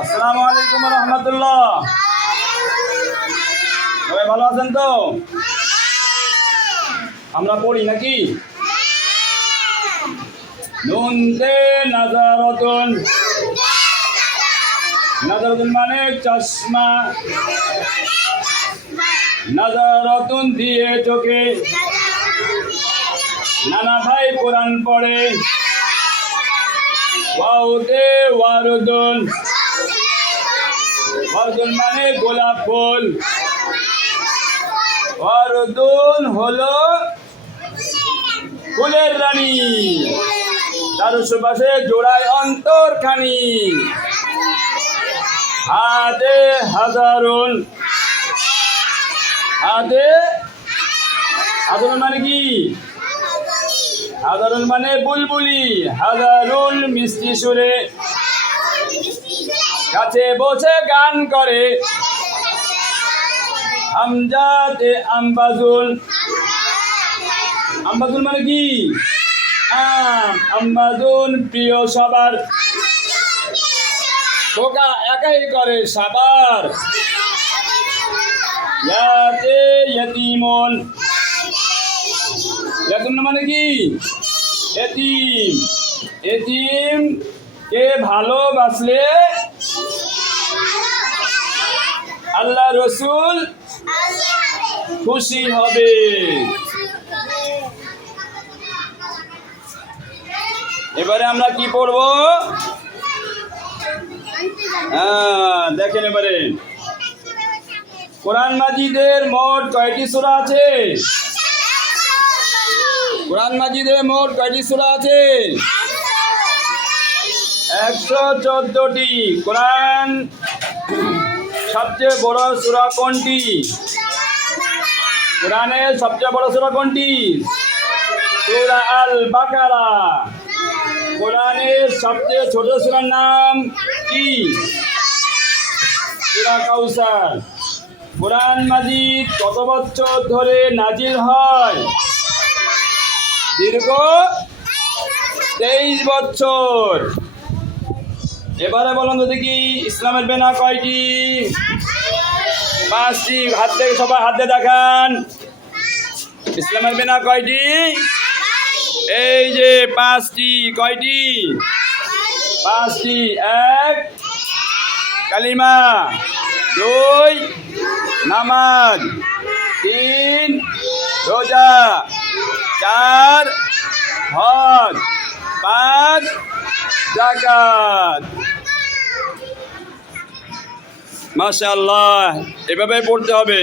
আসসালামু আলাইকুম রহমতুল্লাহ। সবাই ভালো আছেন তো? আমরা পড়ি নাকি? নুনতে নাজারতুন। নাজারতুন মানে চশমা। নাজারতুন দিয়ে চোখে। নানা ভাই কোরআন পড়ে। ওয়াউতে ওয়ারুদুন। ওয়ারুদুন মানে গোলাপ ফুল। ওয়ারুদুন হলো ফুলের রানী। তার সুবাসে জোড়ায় অন্তর খানি হাতে হাজারুন। হাতে হাজারুন মানে কি? হাজারুন মানে বুলবুলি। হাজারুল মিষ্টি সুরে। কাছে বসে গান করে। আমজাতে আম্বাজুল। আম্বাজুল মানে কি? আম, আম্বাজুল প্রিয় সবার। টোকা একাই করে সাবার। ইয়াতে ইয়তিমুন ইয়াতিম মানে কি? এতিম এতিম কে ভালোবাসলে আল্লাহ রসুল খুশি হবে। এবারে আমরা কি পড়ব? হ্যাঁ দেখেন এবারে। কোরআন মাজিদের মোট কয়টি সূরা আছে? কোরআন মাজিদের মোট কয়টি সূরা আছে? একশো চোদ্দটি। কোরআন সবচেয়ে বড় সূরা কোনটি? কোরআনের সবচেয়ে বড় সূরা কোনটি? সূরা আল বাকারা কোরআনের সবচেয়ে ছোট সূরার নাম কি? সূরা কাউসার। কোরআন মাজিদ কত বছর ধরে নাজিল হয়? দীর্ঘ তেইশ বছর। এবারে বলুন তো দেখি, ইসলামের বেনা কয়টি? পাঁচটি। হাত থেকে সবাই হাত দেখান। ইসলামের বেনা কয়টি? এই যে পাঁচটি। কয়টি? পাঁচটি। এক। কালিমা। দুই। নামাজ। তিন। রোজা। চার হজ পাঁচ জাকাত। মাশাআল্লাহ এভাবে পড়তে হবে।